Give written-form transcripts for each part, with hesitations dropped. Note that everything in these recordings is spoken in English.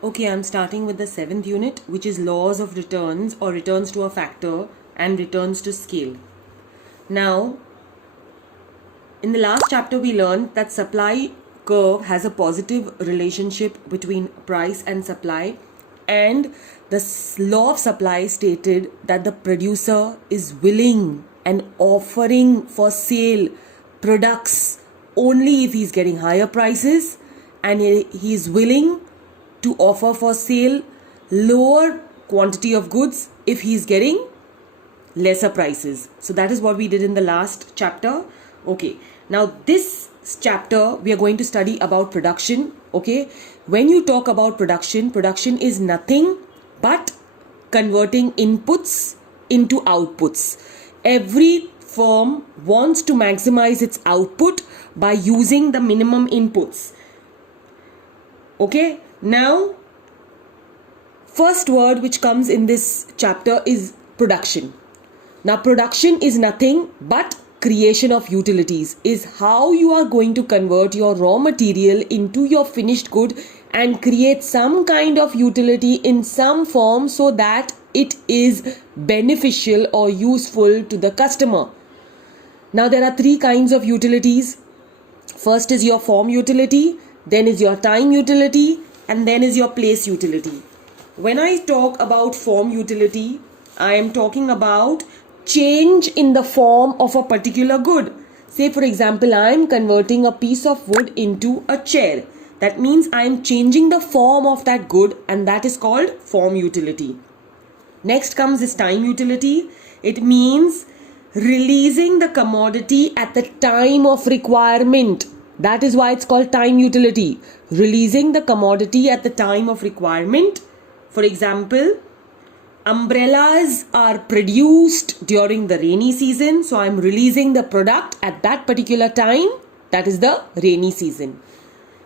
Okay, I'm starting with the 7th unit, which is laws of returns or returns to a factor and returns to scale. Now, in the last chapter, we learned that supply curve has a positive relationship between price and supply, and the law of supply stated that the producer is willing and offering for sale products only if he's getting higher prices, and he is willing to offer for sale lower quantity of goods if he's getting lesser prices. So that is what we did in the last chapter. Okay, now this chapter we are going to study about production. Okay, when you talk about production, production is nothing but converting inputs into outputs. Every firm wants to maximize its output by using the minimum inputs. Okay, now first word which comes in this chapter is production. Now production is nothing but creation of utilities, is how you are going to convert your raw material into your finished good and create some kind of utility in some form so that it is beneficial or useful to the customer. Now there are three kinds of utilities. First is your form utility, then is your time utility, and then is your place utility. When I talk about form utility, I am talking about change in the form of a particular good. Say for example, I am converting a piece of wood into a chair. That means I am changing the form of that good, and that is called form utility. Next comes this time utility. It means releasing the commodity at the time of requirement. That is why it's called time utility. Releasing the commodity at the time of requirement. For example, umbrellas are produced during the rainy season, so I'm releasing the product at that particular time. That is the rainy season.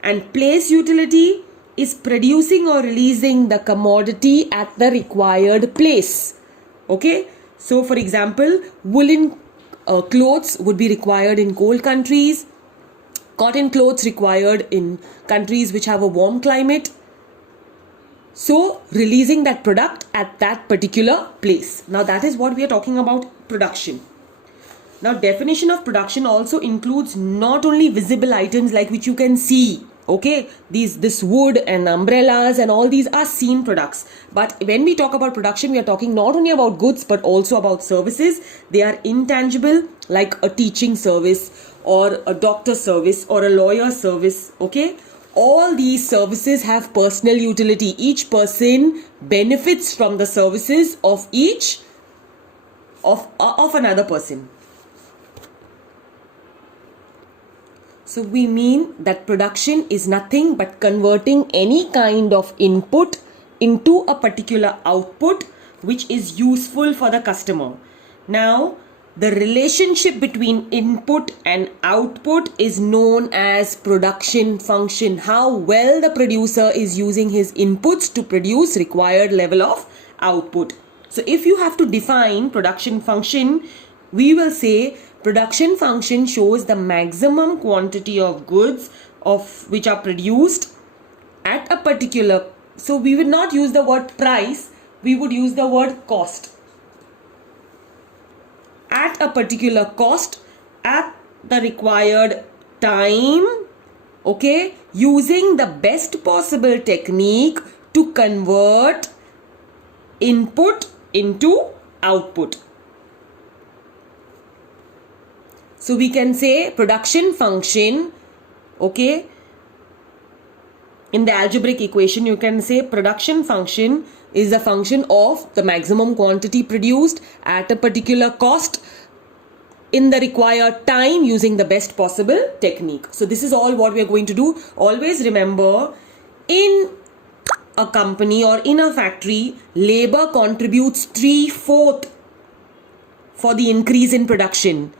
And place utility is producing or releasing the commodity at the required place. Okay, so for example, woolen clothes would be required in cold countries, cotton clothes required in countries which have a warm climate. So releasing that product at that particular place. Now that is what we are talking about, production. Now definition of production also includes not only visible items like which you can see. Okay, this wood and umbrellas and all these are seen products. But when we talk about production, we are talking not only about goods but also about services. They are intangible, like a teaching service or a doctor service or a lawyer service. Okay, all these services have personal utility. Each person benefits from the services of each of another person. So we mean that production is nothing but converting any kind of input into a particular output which is useful for the customer. Now, the relationship between input and output is known as production function. How well the producer is using his inputs to produce required level of output. So if you have to define production function, we will say production function shows the maximum quantity of goods of which are produced at a particular. So we would not use the word price, we would use the word cost. At a particular cost at the required time, okay, using the best possible technique to convert input into output. So we can say production function, okay, in the algebraic equation you can say production function is the function of the maximum quantity produced at a particular cost in the required time using the best possible technique. So this is all what we are going to do. Always remember, in a company or in a factory, labor contributes 3/4 for the increase in production.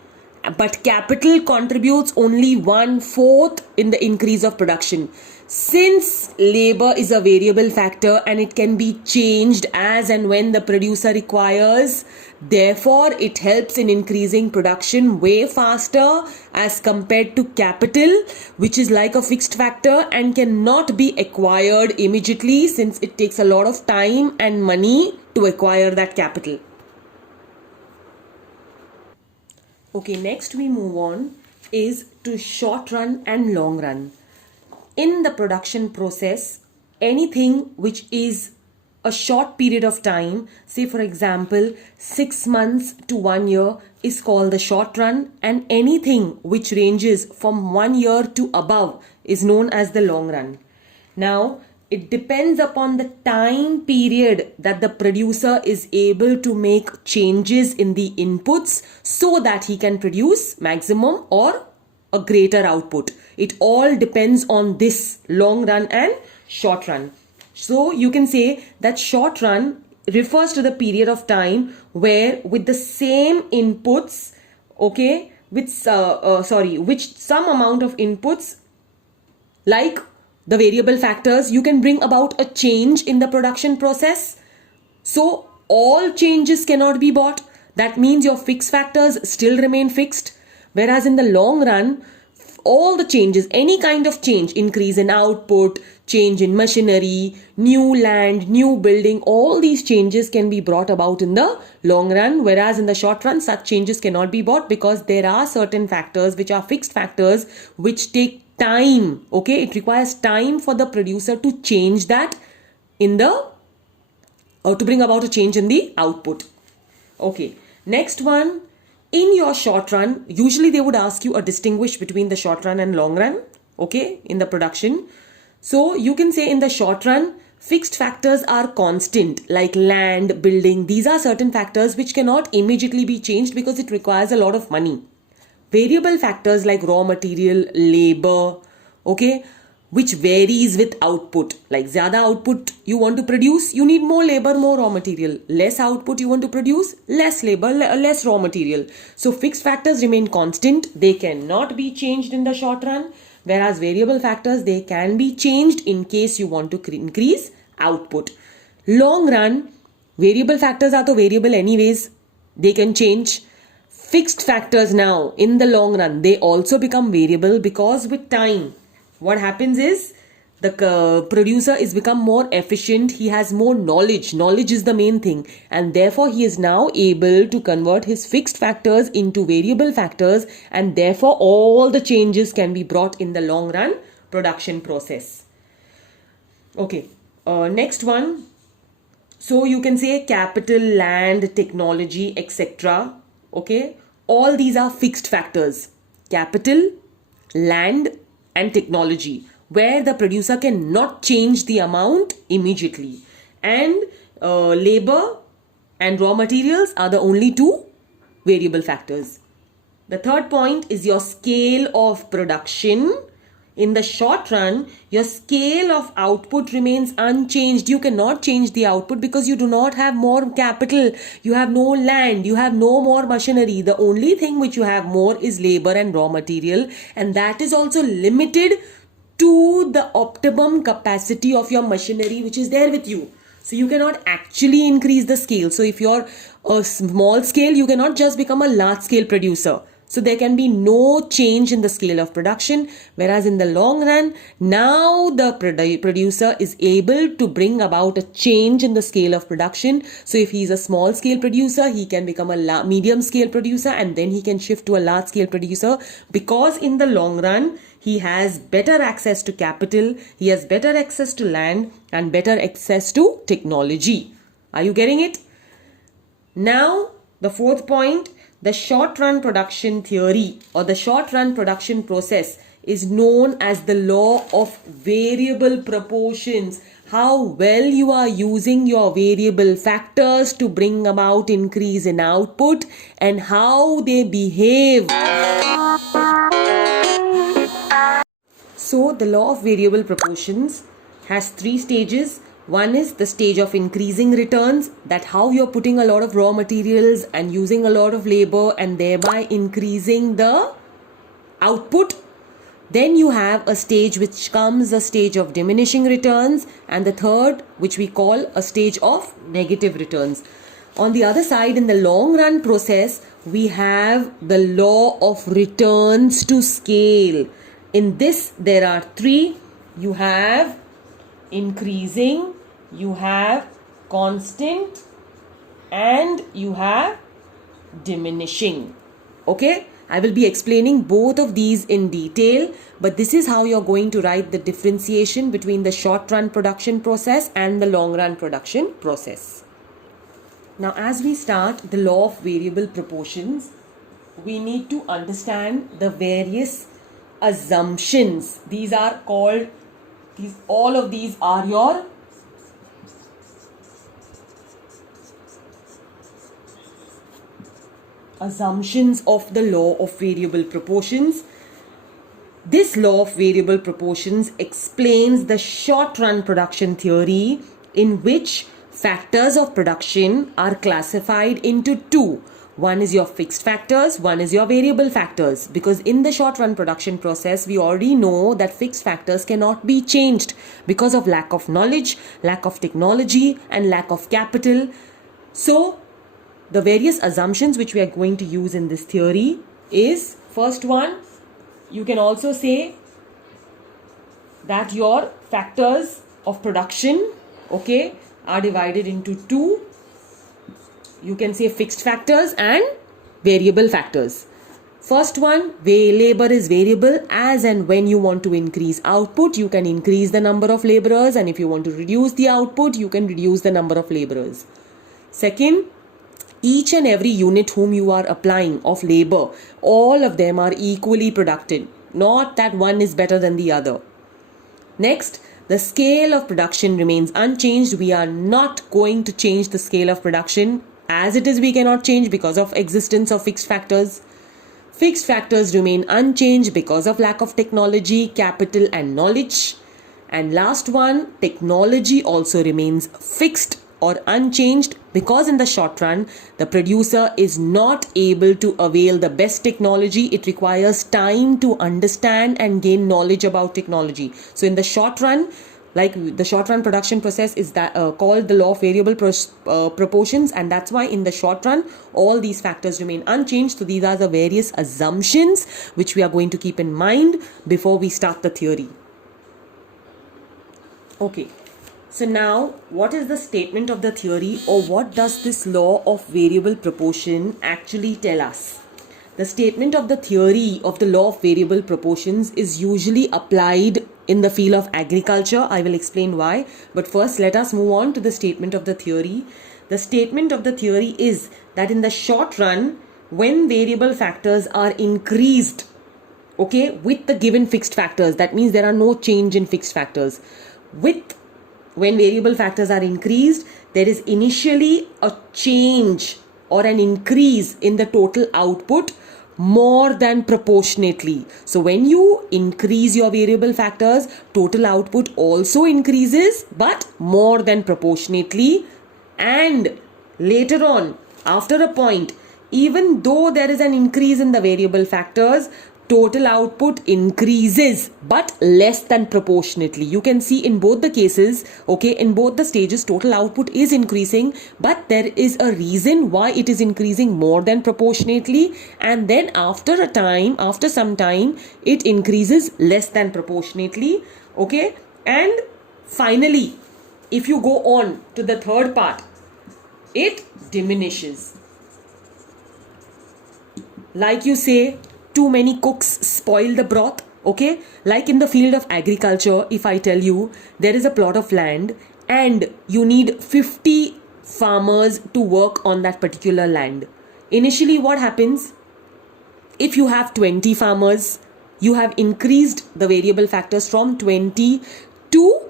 but capital contributes only 1/4 in the increase of production. Since labor is a variable factor and it can be changed as and when the producer requires, therefore it helps in increasing production way faster as compared to capital, which is like a fixed factor and cannot be acquired immediately since it takes a lot of time and money to acquire that capital. Okay, next we move on is to short run and long run. In the production process, anything which is a short period of time, say for example 6 months to 1 year, is called the short run, and anything which ranges from 1 year to above is known as the long run. Now, it depends upon the time period that the producer is able to make changes in the inputs so that he can produce maximum or a greater output. It all depends on this long run and short run. So you can say that short run refers to the period of time where with the same inputs, okay, which some amount of inputs like the variable factors, you can bring about a change in the production process. So all changes cannot be bought. That means your fixed factors still remain fixed. Whereas in the long run, all the changes, any kind of change, increase in output, change in machinery, new land, new building, all these changes can be brought about in the long run. Whereas in the short run, such changes cannot be brought because there are certain factors which are fixed factors which take time. Okay, it requires time for the producer to change that in the, or to bring about a change in the output. Okay, next one. In your short run, usually they would ask you to distinguish between the short run and long run, okay, in the production. So you can say in the short run, fixed factors are constant, like land, building. These are certain factors which cannot immediately be changed because it requires a lot of money. Variable factors like raw material, labor, okay, which varies with output. Like zyada output you want to produce, you need more labor, more raw material. Less output you want to produce, less labor, less raw material. So fixed factors remain constant. They cannot be changed in the short run. Whereas variable factors, they can be changed in case you want to increase output. Long run, variable factors are the variable anyways. They can change. Fixed factors now in the long run, they also become variable because with time, what happens is the producer is become more efficient. He has more knowledge. Knowledge is the main thing. And therefore, he is now able to convert his fixed factors into variable factors. And therefore, all the changes can be brought in the long run production process. Okay, next one. So you can say capital, land, technology, etc. Okay, all these are fixed factors. Capital, land, and technology, where the producer cannot change the amount immediately. And labor and raw materials are the only two variable factors. The third point is your scale of production. In the short run, your scale of output remains unchanged. You cannot change the output because you do not have more capital. You have no land. You have no more machinery. The only thing which you have more is labor and raw material. And that is also limited to the optimum capacity of your machinery which is there with you. So you cannot actually increase the scale. So if you're a small scale, you cannot just become a large scale producer. So there can be no change in the scale of production. Whereas in the long run, now the producer is able to bring about a change in the scale of production. So if he's a small scale producer, he can become a medium scale producer and then he can shift to a large scale producer, because in the long run, he has better access to capital, he has better access to land and better access to technology. Are you getting it? Now, the fourth point, the short run production theory or the short run production process is known as the law of variable proportions. How well you are using your variable factors to bring about increase in output and how they behave. So the law of variable proportions has 3 stages. One is the stage of increasing returns, that how you're putting a lot of raw materials and using a lot of labor and thereby increasing the output. Then you have a stage which comes a stage of diminishing returns, and the third which we call a stage of negative returns. On the other side, in the long run process, we have the law of returns to scale. In this, there are three. You have increasing, you have constant, and you have diminishing. Okay, I will be explaining both of these in detail, but this is how you're going to write the differentiation between the short run production process and the long run production process. Now, as we start the law of variable proportions, we need to understand the various assumptions. These are called, all of these are your assumptions of the law of variable proportions. This law of variable proportions explains the short run production theory, in which factors of production are classified into two. One is your fixed factors, one is your variable factors. Because in the short run production process, we already know that fixed factors cannot be changed because of lack of knowledge, lack of technology, and lack of capital. So, the various assumptions which we are going to use in this theory is, first one, you can also say that your factors of production, okay, are divided into two. You can say fixed factors and variable factors. First one, labor is variable. As and when you want to increase output, you can increase the number of laborers, and if you want to reduce the output, you can reduce the number of laborers. Second, each and every unit whom you are applying of labor, all of them are equally productive, not that one is better than the other. Next, the scale of production remains unchanged. We are not going to change the scale of production. As it is, we cannot change because of existence of fixed factors. Fixed factors remain unchanged because of lack of technology, capital, and knowledge. And last one, technology also remains fixed or unchanged because in the short run, the producer is not able to avail the best technology. It requires time to understand and gain knowledge about technology. So in the short run, like the short run production process is that called the law of variable proportions, and that's why in the short run all these factors remain unchanged. So these are the various assumptions which we are going to keep in mind before we start the theory. Okay, so now what is the statement of the theory, or what does this law of variable proportion actually tell us? The statement of the theory of the law of variable proportions is usually applied in the field of agriculture. I will explain why. But first, let us move on to the statement of the theory. The statement of the theory is that in the short run, when variable factors are increased, okay, with the given fixed factors, that means there are no change in fixed factors. When variable factors are increased, there is initially a change or an increase in the total output more than proportionately. So when you increase your variable factors, total output also increases, but more than proportionately. And later on, after a point, even though there is an increase in the variable factors, total output increases but less than proportionately. You can see in both the cases, okay, in both the stages, total output is increasing, but there is a reason why it is increasing more than proportionately, and then after some time, it increases less than proportionately, okay. And finally, if you go on to the third part, it diminishes. Like you say, too many cooks spoil the broth, okay? Like in the field of agriculture, if I tell you there is a plot of land and you need 50 farmers to work on that particular land. Initially, what happens? If you have 20 farmers, you have increased the variable factors from 20 to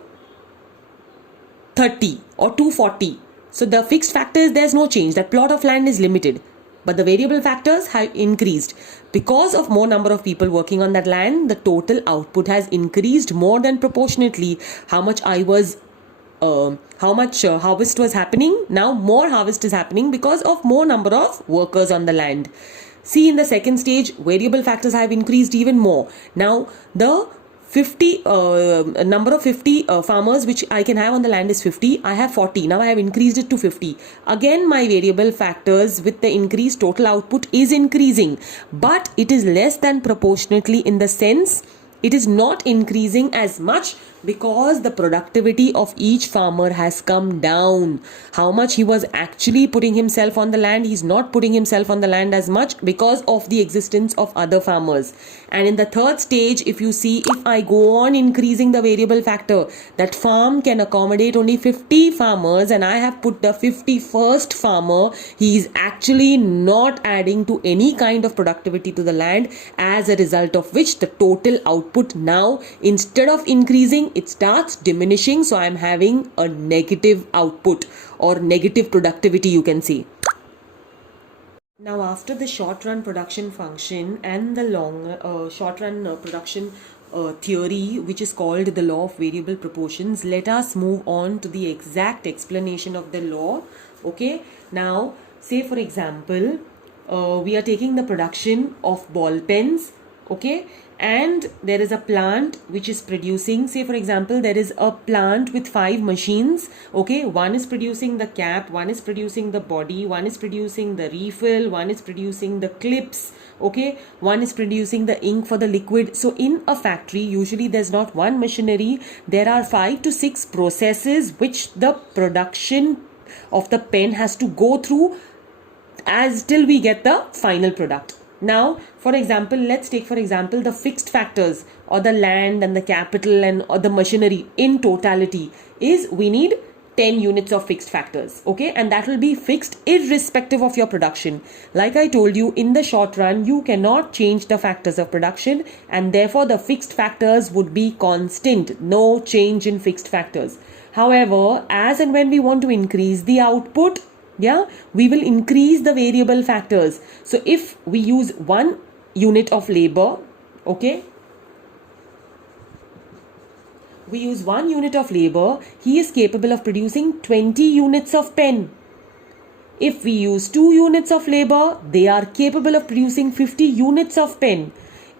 30 or to 40. So the fixed factor is there's no change. That plot of land is limited. But the variable factors have increased. Because of more number of people working on that land, the total output has increased more than proportionately how much I was harvest was happening. Now more harvest is happening because of more number of workers on the land. See, in the second stage, variable factors have increased even more. Now the 50 number of 50 farmers which I can have on the land is 50. I have 40. Now I have increased it to 50. Again, my variable factors with the increased total output is increasing, but it is less than proportionately, in the sense it is not increasing as much because the productivity of each farmer has come down. How much he was actually putting himself on the land, he's not putting himself on the land as much because of the existence of other farmers. And in the third stage, if you see, if I go on increasing the variable factor, that farm can accommodate only 50 farmers, and I have put the 51st farmer, he is actually not adding to any kind of productivity to the land, as a result of which the total output now, instead of increasing, it starts diminishing. So I am having a negative output or negative productivity, you can see. Now, after the short run production function and the long short run production theory, which is called the law of variable proportions, let us move on to the exact explanation of the law. Okay, now say for example, we are taking the production of ball pens. Okay, and there is a plant which is producing, say for example, there is a plant with 5 machines. Okay, one is producing the cap, one is producing the body, one is producing the refill, one is producing the clips. Okay, one is producing the ink for the liquid. So in a factory, usually there's not one machinery, there are 5 to 6 processes which the production of the pen has to go through as till we get the final product. Now, for example, let's take for example the fixed factors, or the land and the capital and or the machinery in totality is, we need 10 units of fixed factors. Okay, and that will be fixed irrespective of your production. Like I told you, in the short run, you cannot change the factors of production, and therefore the fixed factors would be constant, no change in fixed factors. However, as and when we want to increase the output, we will increase the variable factors. So if we use 1 unit of labor, okay, we use 1 unit of labor, he is capable of producing 20 units of pen. If we use 2 units of labor, they are capable of producing 50 units of pen.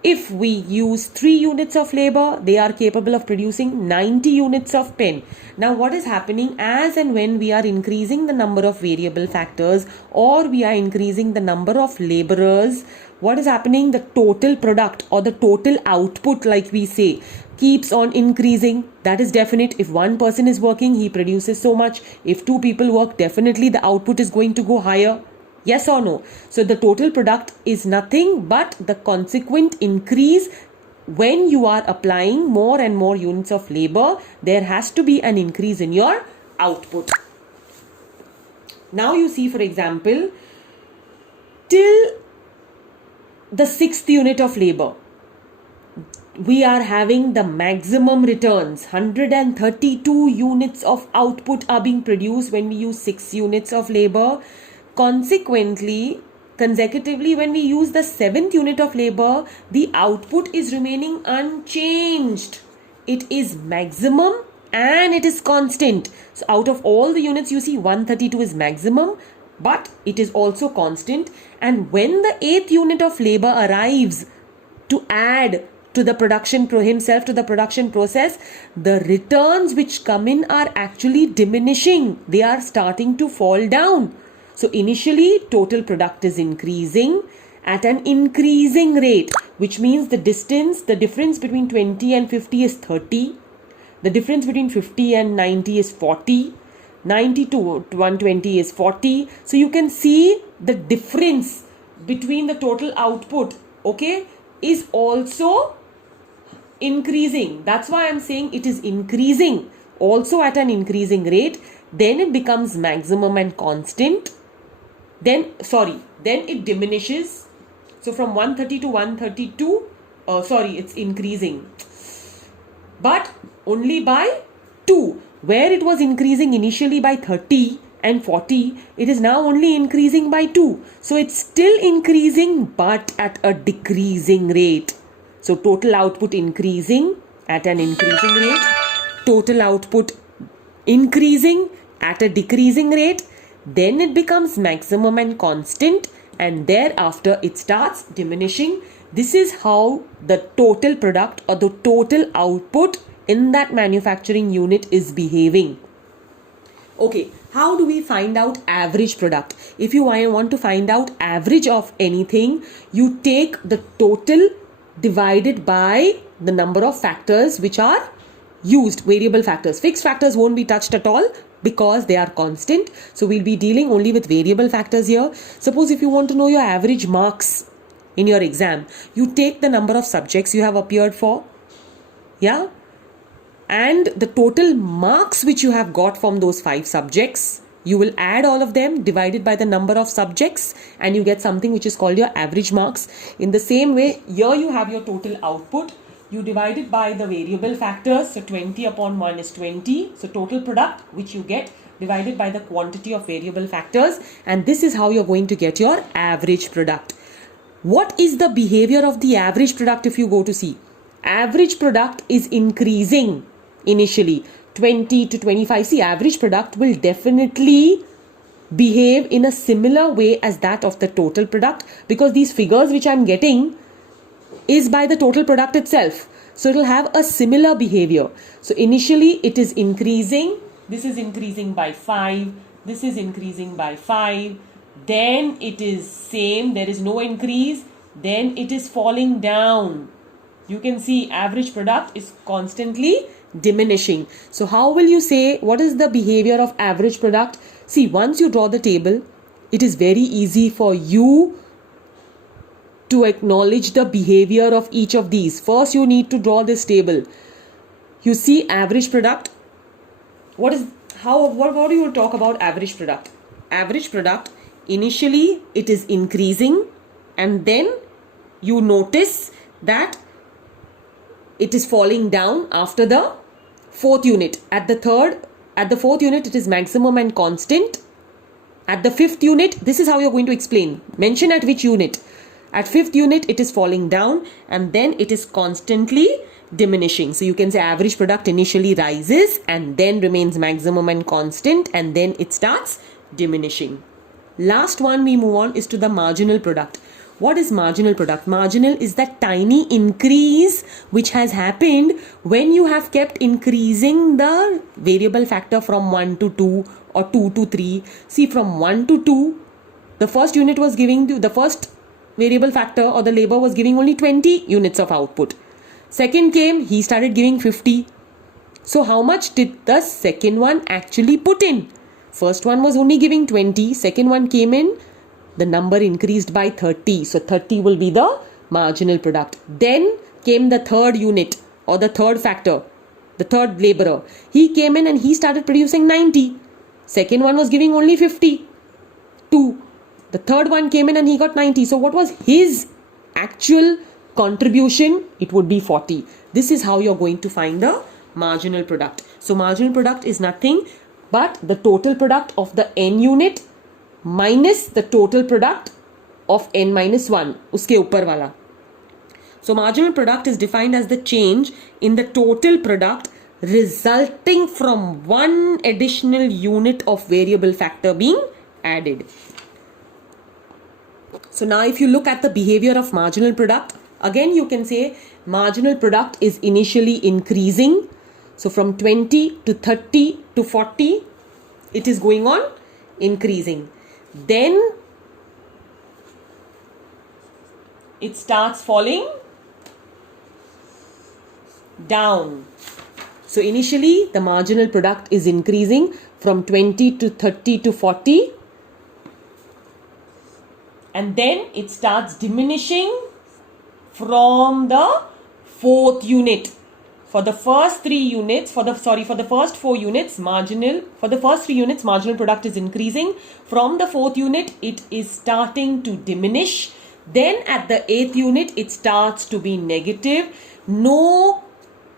If we use 3 units of labor, they are capable of producing 90 units of pen. Now, what is happening as and when we are increasing the number of variable factors, or we are increasing the number of laborers, what is happening? The total product or the total output, like we say, keeps on increasing. That is definite. If one person is working, he produces so much. If 2 people work, definitely the output is going to go higher. Yes or no? So the total product is nothing but the consequent increase. When you are applying more and more units of labor, there has to be an increase in your output. Now you see, for example, till the 6th unit of labor, we are having the maximum returns. 132 units of output are being produced when we use 6 units of labor. Consequently, consecutively, when we use the 7th unit of labor, the output is remaining unchanged. It is maximum and it is constant. So out of all the units, you see 132 is maximum, but it is also constant. And when the 8th unit of labor arrives to add to the production himself to the production process, the returns which come in are actually diminishing. They are starting to fall down. So initially, total product is increasing at an increasing rate, which means the difference between 20 and 50 is 30. The difference between 50 and 90 is 40. 90 to 120 is 40. So you can see the difference between the total output, okay, is also increasing. That's why I'm saying it is increasing also at an increasing rate. Then it becomes maximum and constant. Then it diminishes. So from 130 to 132, it's increasing. But only by 2. Where it was increasing initially by 30 and 40, it is now only increasing by 2. So it's still increasing but at a decreasing rate. So total output increasing at an increasing rate. Total output increasing at a decreasing rate, then it becomes maximum and constant, and thereafter it starts diminishing. This is how the total product or the total output in that manufacturing unit is behaving. Okay, how do we find out average product? If you want to find out average of anything, you take the total divided by the number of factors which are used, variable factors. Fixed factors won't be touched at all because they are constant. So we'll be dealing only with variable factors here. Suppose if you want to know your average marks in your exam, you take the number of subjects you have appeared for, yeah, and the total marks which you have got from those 5 subjects. You will add all of them divided by the number of subjects and you get something which is called your average marks. In the same way, here you have your total output. You divide it by the variable factors. So 20 upon 1 is 20. So total product which you get divided by the quantity of variable factors. And this is how you're going to get your average product. What is the behavior of the average product if you go to see? Average product is increasing initially. 20 to 25. See, average product will definitely behave in a similar way as that of the total product, because these figures which I'm getting is by the total product itself. So it will have a similar behavior. So initially it is increasing. This is increasing by 5. This is increasing by 5. Then it is same. There is no increase. Then it is falling down. You can see average product is constantly diminishing. So how will you say what is the behavior of average product? See, once you draw the table, it is very easy for you to acknowledge the behavior of each of these. First, you need to draw this table. You see average product. What do you talk about average product? Average product, initially it is increasing, and then you notice that it is falling down after the 4th unit. At the 4th unit, it is maximum and constant. At the 5th unit, this is how you're going to explain. Mention at which unit. At 5th unit, it is falling down and then it is constantly diminishing. So you can say average product initially rises and then remains maximum and constant, and then it starts diminishing. Last one we move on is to the marginal product. What is marginal product? Marginal is that tiny increase which has happened when you have kept increasing the variable factor from 1 to 2 or 2 to 3. See, from 1 to 2, the first unit was giving the first variable factor or the labor was giving only 20 units of output. Second came, he started giving 50. So how much did the second one actually put in? First one was only giving 20. Second one came in, the number increased by 30. So 30 will be the marginal product. Then came the third unit or the third factor, the third laborer. He came in and he started producing 90. Second one was giving only 50. 2. The third one came in and he got 90. So what was his actual contribution? It would be 40. This is how you're going to find the marginal product. So marginal product is nothing but the total product of the n unit minus the total product of n minus 1. Uske upar wala. So marginal product is defined as the change in the total product resulting from one additional unit of variable factor being added. So now if you look at the behavior of marginal product, again you can say marginal product is initially increasing. So from 20 to 30 to 40, it is going on increasing. Then it starts falling down. So initially the marginal product is increasing from 20 to 30 to 40. And then it starts diminishing from the 4th unit. For the first 3 units, for the first 4 units, marginal product is increasing. From the 4th unit, it is starting to diminish. Then at the 8th unit, it starts to be negative. No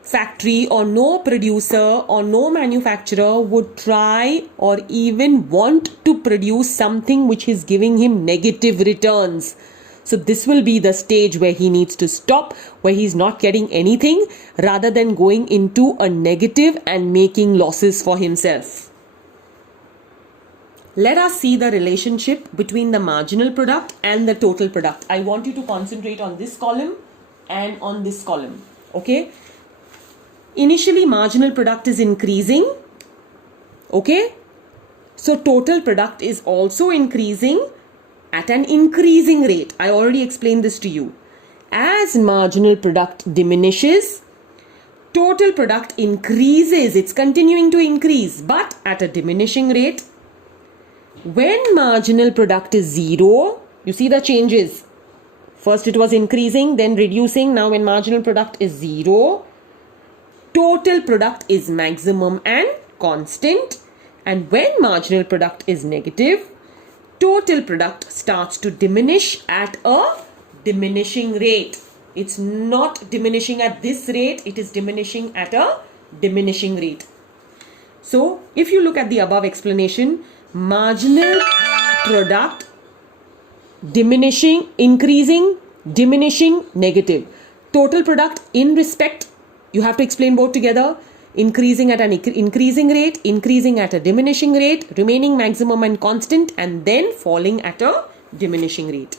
factory or no producer or no manufacturer would try or even want to produce something which is giving him negative returns. So this will be the stage where he needs to stop, where he's not getting anything, rather than going into a negative and making losses for himself. Let us see the relationship between the marginal product and the total product. I want you to concentrate on this column and on this column. Okay? Initially, marginal product is increasing. Okay? So total product is also increasing at an increasing rate. I already explained this to you. As marginal product diminishes, total product increases. It's continuing to increase, but at a diminishing rate. When marginal product is zero, you see the changes. First it was increasing, then reducing. Now when marginal product is zero, total product is maximum and constant. And when marginal product is negative, total product starts to diminish at a diminishing rate. It's not diminishing at this rate, it is diminishing at a diminishing rate. So if you look at the above explanation, marginal product diminishing, increasing, diminishing, negative. Total product in respect, you have to explain both together. Increasing at an increasing rate, increasing at a diminishing rate, remaining maximum and constant, and then falling at a diminishing rate.